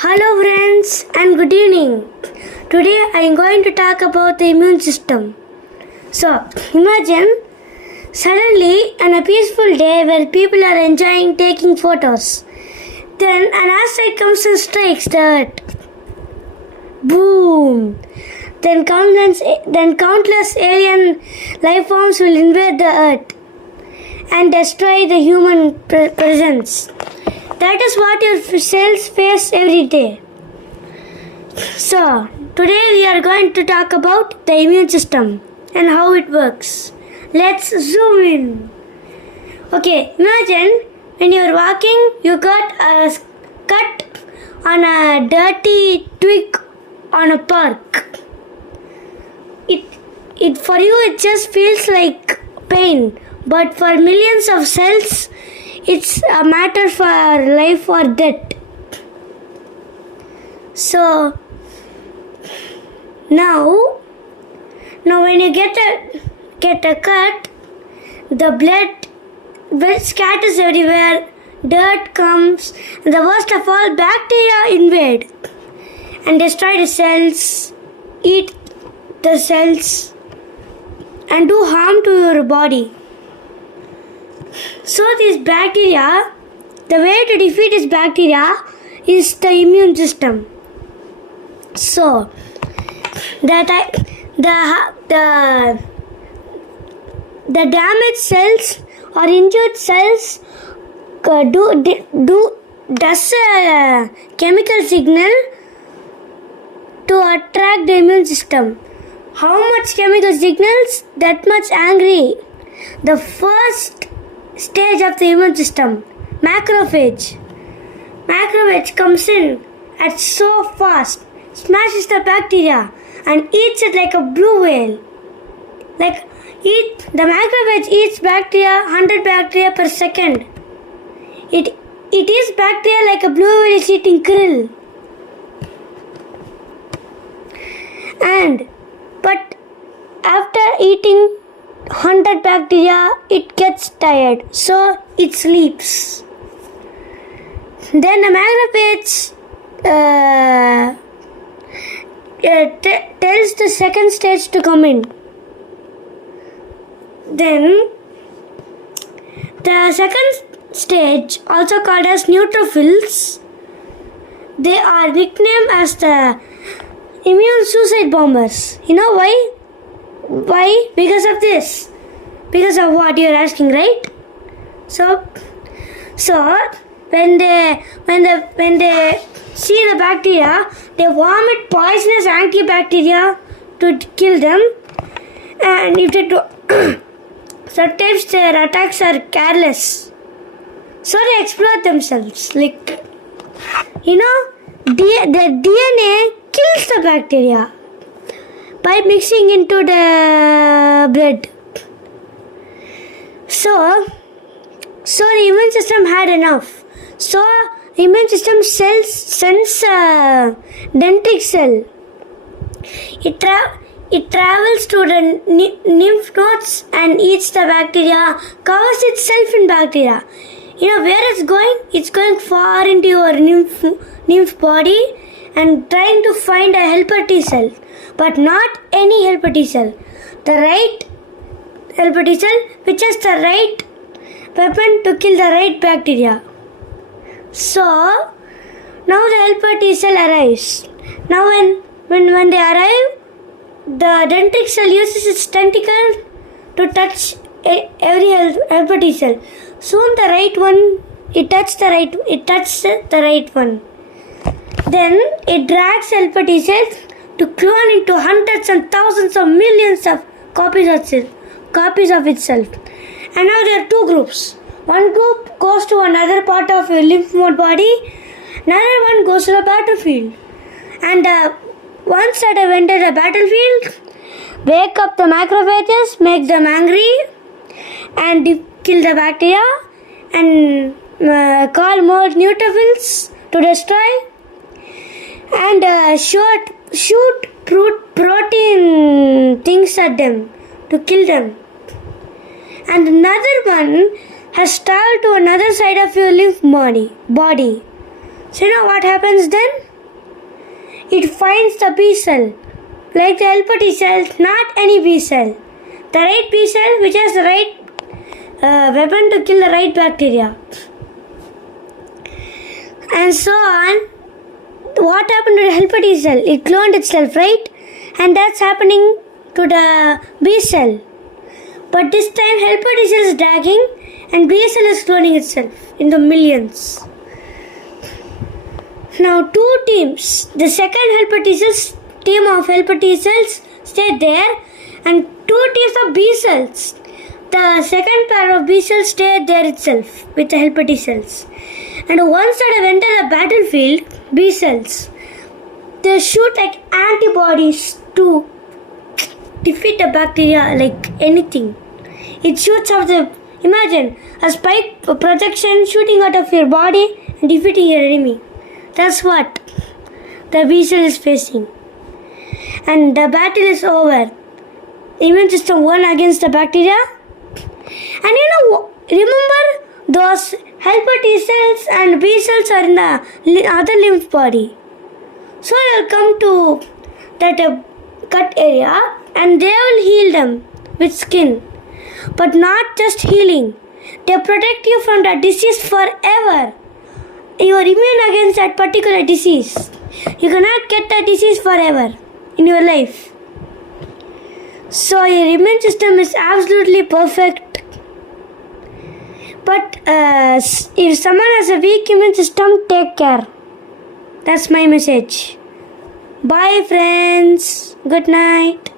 Hello friends and good evening. Today I am going to talk about the immune system. So imagine suddenly on a peaceful day where people are enjoying taking photos. Then an asteroid comes and strikes the earth. Boom! Then countless alien life forms will invade the earth and destroy the human presence. That is what your cells face every day. So, today we are going to talk about the immune system and how it works. Let's zoom in. Okay, imagine when you are walking, you got a cut on a dirty twig on a park. It for you it just feels like pain, but for millions of cells, it's a matter for life or death. So now when you get a cut, the blood scatters everywhere, dirt comes, and the worst of all, bacteria invade and destroy the cells, eat the cells, and do harm to your body. So these bacteria, the way to defeat this bacteria is the immune system. So the damaged cells or injured cells does a chemical signal to attract the immune system. How much chemical signals? That much angry. The first stage of the immune system, macrophage. Macrophage comes in and so fast, smashes the bacteria and eats it like a blue whale. The macrophage eats bacteria, 100 bacteria per second. It eats bacteria like a blue whale is eating krill. But after eating 100 bacteria, it gets tired, so it sleeps. Then the macrophage tells the second stage to come in. Then the second stage, also called as neutrophils, they are nicknamed as the immune suicide bombers. You know why? Why? Because of this. Because of what you are asking, right? So when they see the bacteria, they vomit poisonous antibacteria to kill them. And if they do, sometimes their attacks are careless, so they explode themselves. The DNA kills the bacteria by mixing into the blood. So the immune system had enough. So the immune system sends a dendritic cell. It travels to the lymph nodes and eats the bacteria, covers itself in bacteria. You know where it's going? It's going far into your lymph body and trying to find a helper T cell. But not any helper T cell. The right helper T cell which has the right weapon to kill the right bacteria. So now the helper T cell arrives. Now when they arrive, the dendritic cell uses its tentacle to touch every helper T cell. Soon the right one, it touches the right one. Then it drags helper T cells to clone into hundreds and thousands of millions of copies of itself. And now there are two groups. One group goes to another part of your lymph node body, another one goes to the battlefield. And once that have entered the battlefield, wake up the macrophages, make them angry, and kill the bacteria, and call more neutrophils to destroy, and shoot protein things at them to kill them. And another one has traveled to another side of your lymph body. So you know what happens then? it finds the B cell. Like the helper T cell, not any B cell. The right B cell which has the right weapon to kill the right bacteria. And so on. What happened to the helper T cell? It cloned itself, right? And that's happening to the B cell. But this time helper T cell is dragging and B cell is cloning itself in the millions. Now two teams. The second helper T cells, team of helper T cells stayed there, and two teams of B cells. The second pair of B cells stayed there itself with the helper T cells. And once that have entered the battlefield, B cells, they shoot like antibodies to defeat the bacteria like anything. It shoots out imagine a spike projection shooting out of your body and defeating your enemy. That's what the B cell is facing. And the battle is over. The immune system won against the bacteria. And remember those helper T cells and B cells are in the other lymph body. So you'll come to that cut area and they will heal them with skin. But not just healing. They protect you from the disease forever. You are immune against that particular disease. You cannot get that disease forever in your life. So your immune system is absolutely perfect. But if someone has a weak immune system, take care. That's my message. Bye friends. Good night.